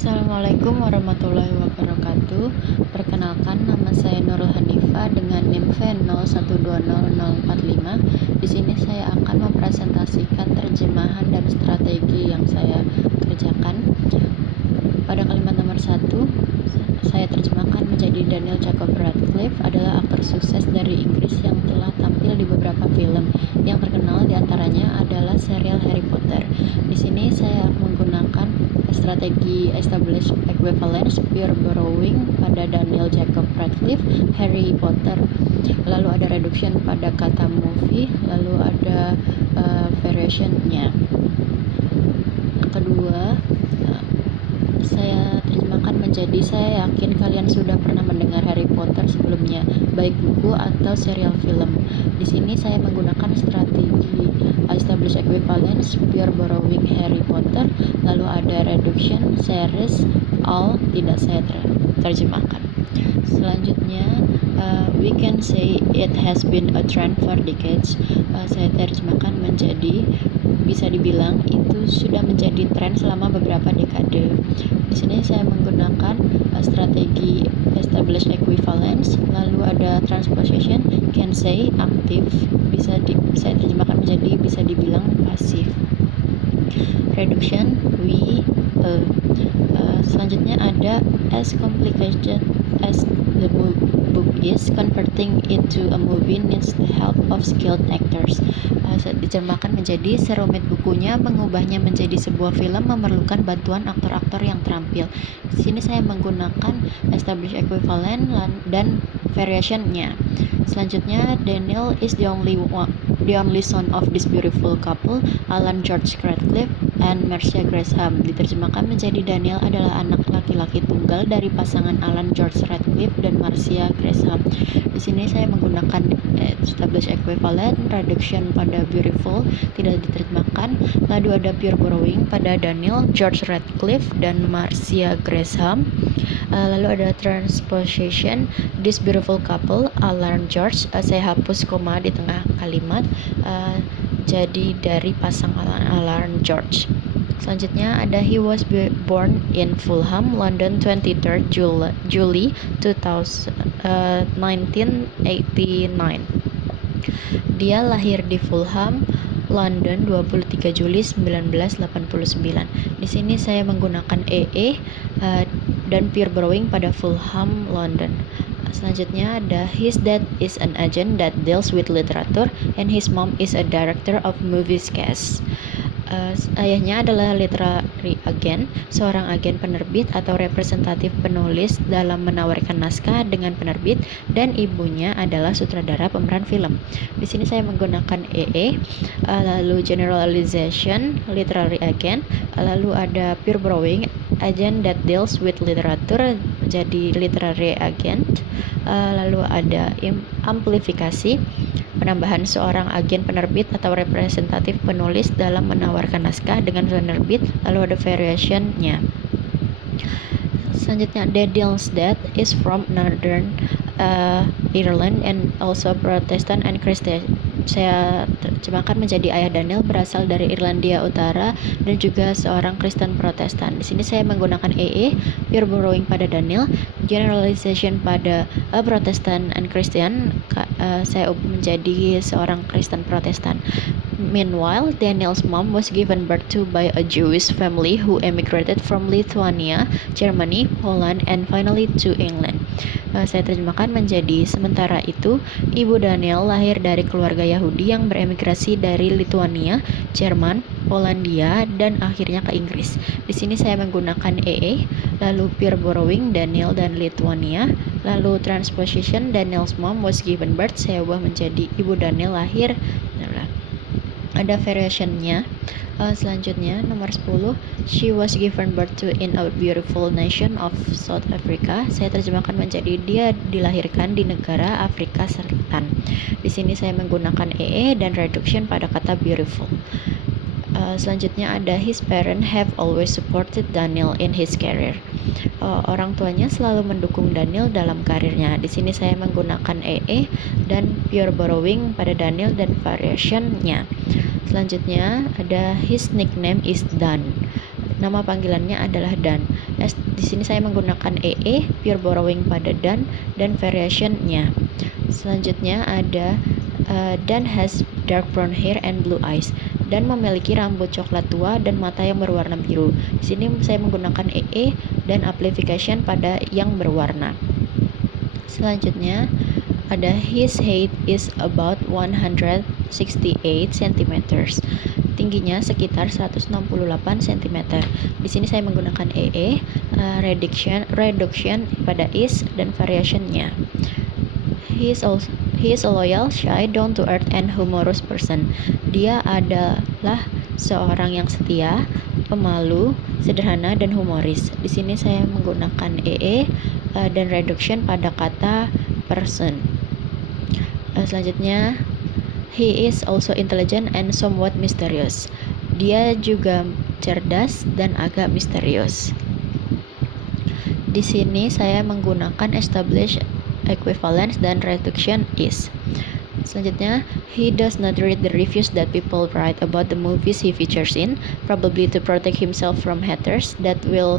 Assalamualaikum warahmatullahi wabarakatuh. Perkenalkan, nama saya Nurul Hanifah dengan NIM V01200045. Di sini saya akan mempresentasikan terjemahan dan strategi yang saya kerjakan. Pada kalimat nomor 1, saya terjemahkan menjadi Daniel Jacob Radcliffe adalah aktor sukses dari Inggris yang telah tampil di beberapa film. Yang terkenal diantaranya adalah serial Harry Potter. Di sini saya menggunakan strategi Established Equivalence, Peer Borrowing pada Daniel Jacob Radcliffe, Harry Potter. Lalu ada reduction pada kata movie, lalu ada variation-nya. Kedua, saya terjemahkan menjadi saya yakin kalian sudah pernah mendengar Harry Potter sebelumnya, baik buku atau serial film. Di sini saya menggunakan strategi Established Equivalence, Peer Borrowing, Harry Potter, lalu ada reduction, series, all tidak saya terjemahkan. Selanjutnya, we can say it has been a trend for decades. Saya terjemahkan menjadi bisa dibilang itu sudah menjadi tren selama beberapa dekade. Di sini saya menggunakan strategi Established Equivalence, lalu ada transposition, can say, aktif, saya terjemahkan menjadi bisa dibilang pasif. Reduction, we, selanjutnya ada as complicated as the book is, converting it to a movie needs the help of skilled actors. Diterjemahkan menjadi serumit bukunya, mengubahnya menjadi sebuah film memerlukan bantuan aktor-aktor yang terampil. Di sini saya menggunakan established equivalent dan variation-nya. Selanjutnya, Daniel is the only son of this beautiful couple, Alan George Radcliffe and Marcia Gresham. Diterjemahkan menjadi Daniel adalah anak laki-laki tunggal dari pasangan Alan George Radcliffe dan Marcia Gresham. Di sini saya menggunakan established equivalent, reduction pada beautiful tidak diterjemahkan, lalu ada pure borrowing pada Daniel George Radcliffe dan Marcia Gresham, lalu ada transposition, this beautiful couple, Alan George, saya hapus koma di tengah kalimat, jadi dari pasangan Alan George. Selanjutnya ada he was born in Fulham, London 23rd July 1989. Dia lahir di Fulham, London 23 Juli 1989. Di sini saya menggunakan dan peer borrowing pada Fulham, London. Selanjutnya ada his dad is an agent that deals with literature and his mom is a director of movies cast. Ayahnya adalah literary agent, seorang agen penerbit atau representatif penulis dalam menawarkan naskah dengan penerbit, dan ibunya adalah sutradara pemeran film. Di sini saya menggunakan lalu generalization, literary agent, lalu ada pure borrowing, agent that deals with literature, jadi literary agent, lalu ada amplifikasi, penambahan seorang agen penerbit atau representatif penulis dalam menawarkan naskah dengan penerbit, lalu ada variation-nya. Selanjutnya, Daniel's dad is from Northern Ireland and also Protestant and Christian. Saya terjemahkan menjadi ayah Daniel berasal dari Irlandia Utara dan juga seorang Kristen Protestan. Di sini saya menggunakan pure borrowing pada Daniel, generalization pada Protestant and Christian, saya menjadi seorang Kristen Protestan. Meanwhile, Daniel's mom was given birth to by a Jewish family who emigrated from Lithuania, Germany, Poland, and finally to England. Saya terjemahkan menjadi sementara itu, ibu Daniel lahir dari keluarga Yahudi yang beremigrasi dari Lithuania, Jerman, Polandia, dan akhirnya ke Inggris. Di sini saya menggunakan lalu pure borrowing Daniel dan Lithuania, lalu transposition Daniel's mom was given birth, saya ubah menjadi ibu Daniel lahir. Ada variation-nya. Selanjutnya nomor 10, she was given birth to in a beautiful nation of South Africa. Saya terjemahkan menjadi dia dilahirkan di negara Afrika Selatan. Di sini saya menggunakan dan reduction pada kata beautiful. Selanjutnya ada his parents have always supported Daniel in his career. Orang tuanya selalu mendukung Daniel dalam karirnya. Di sini saya menggunakan dan pure borrowing pada Daniel dan variation-nya. Selanjutnya ada his nickname is Dan. Nama panggilannya adalah Dan. Di sini saya menggunakan pure borrowing pada dan variation-nya. Selanjutnya ada Dan has dark brown hair and blue eyes. Dan memiliki rambut coklat tua dan mata yang berwarna biru. Di sini saya menggunakan dan amplification pada yang berwarna. Selanjutnya ada his height is about 168 cm. Tingginya sekitar 168 cm. Di sini saya menggunakan reduction pada is dan variation-nya. He is a loyal, shy, down to earth and humorous person. Dia adalah seorang yang setia, pemalu, sederhana dan humoris. Di sini saya menggunakan dan reduction pada kata person. Selanjutnya, he is also intelligent and somewhat mysterious. Dia juga cerdas dan agak misterius. Di sini saya menggunakan establish, equivalence dan reduction is. Selanjutnya, he does not read the reviews that people write about the movies he features in, probably to protect himself from haters that will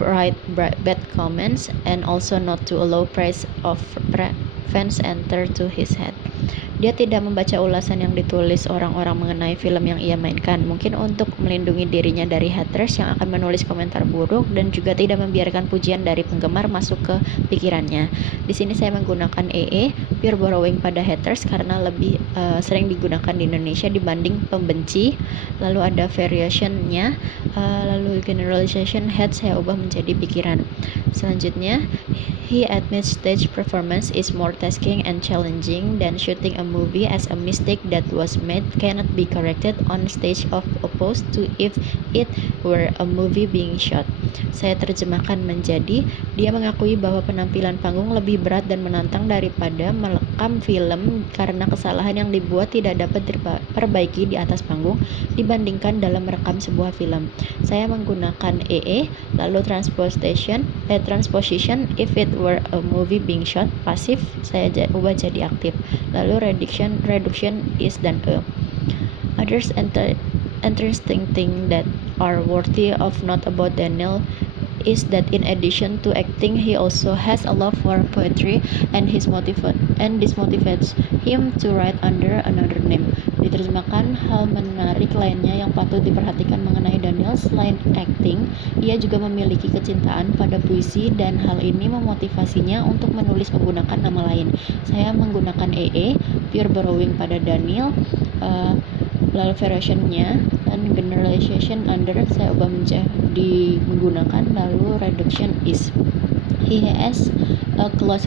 write bad comments, and also not to allow praise of fans enter to his head. Dia tidak membaca ulasan yang ditulis orang-orang mengenai film yang ia mainkan, mungkin untuk melindungi dirinya dari haters yang akan menulis komentar buruk, dan juga tidak membiarkan pujian dari penggemar masuk ke pikirannya. Di sini saya menggunakan pure borrowing pada haters karena lebih sering digunakan di Indonesia dibanding pembenci. Lalu ada variation-nya, lalu generalization head saya ubah menjadi pikiran. Selanjutnya, he admits stage performance is more tasking and challenging than shooting a movie, as a mistake that was made cannot be corrected on stage opposed to if it were a movie being shot. Saya terjemahkan menjadi, dia mengakui bahwa penampilan panggung lebih berat dan menantang daripada merekam film karena kesalahan yang dibuat tidak dapat diperbaiki di atas panggung dibandingkan dalam merekam sebuah film. Saya menggunakan lalu transposition if it were a movie being shot, pasif saya ubah jadi aktif. Lalu reduction is dan Others interesting thing that are worthy of note about Daniel is that in addition to acting, he also has a love for poetry, and this motivates him to write under another name. Diterjemahkan, hal menarik lainnya yang patut diperhatikan mengenai Daniel, selain acting, ia juga memiliki kecintaan pada puisi, dan hal ini memotivasinya untuk menulis menggunakan nama lain. Saya menggunakan pure borrowing pada Daniel, lalu variation-nya dan generalization under saya ubah menjadi menggunakan, lalu reduction is. He has a close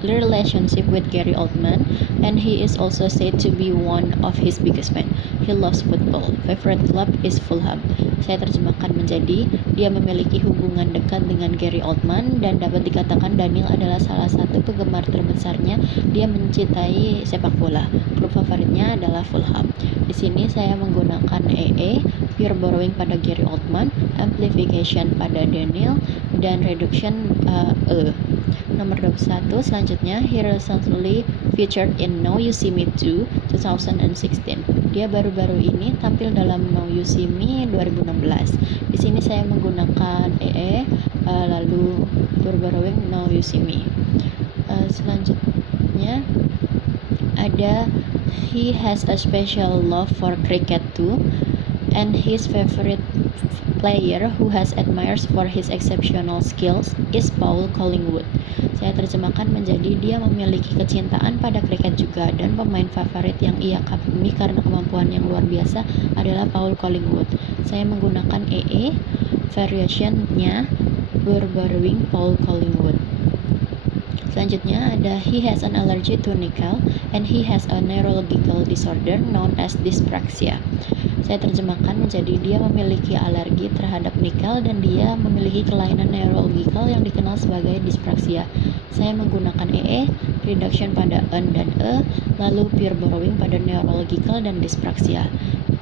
relationship with Gary Oldman, and he is also said to be one of his biggest fans. He loves football. Favorite club is Fulham. Saya terjemahkan menjadi, dia memiliki hubungan dekat dengan Gary Oldman, dan dapat dikatakan Daniel adalah salah satu penggemar terbesarnya. Dia mencintai sepak bola. Klub favoritnya adalah Fulham. Di sini saya menggunakan pure borrowing pada Gary Oldman, amplification pada Daniel, dan reduction Nomor 21 selanjutnya, he recently featured in Now You See Me 2 2016. Dia baru-baru ini tampil dalam Now You See Me 2016. Di sini saya menggunakan lalu pure borrowing Now You See Me. Selanjutnya ada he has a special love for cricket too, and his favorite player who has admires for his exceptional skills is Paul Collingwood. Saya terjemahkan menjadi, dia memiliki kecintaan pada kriket juga, dan pemain favorit yang ia kagumi karena kemampuan yang luar biasa adalah Paul Collingwood. Saya menggunakan variation-nya pure borrowing Paul Collingwood. Selanjutnya ada he has an allergy to nickel, and he has a neurological disorder known as dyspraxia. Saya terjemahkan menjadi, dia memiliki alergi terhadap nikel, dan dia memiliki kelainan neurologikal yang dikenal sebagai dyspraxia. Saya menggunakan reduction pada n dan lalu pure borrowing pada neurological dan dyspraxia.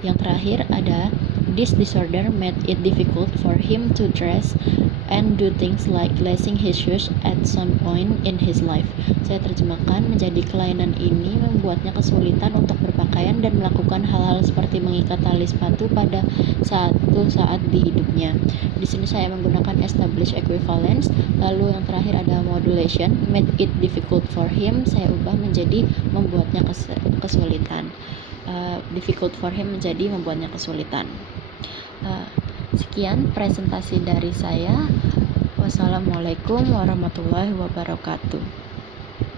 Yang terakhir ada This disorder made it difficult for him to dress and do things like lacing his shoes at some point in his life. Saya terjemahkan, menjadi kelainan ini membuatnya kesulitan untuk berpakaian dan melakukan hal-hal seperti mengikat tali sepatu pada satu saat di hidupnya. Di sini saya menggunakan established equivalence. Lalu yang terakhir ada modulation, made it difficult for him. Saya ubah menjadi membuatnya kesulitan. Difficult for him menjadi membuatnya kesulitan. Sekian presentasi dari saya. Wassalamualaikum warahmatullahi wabarakatuh.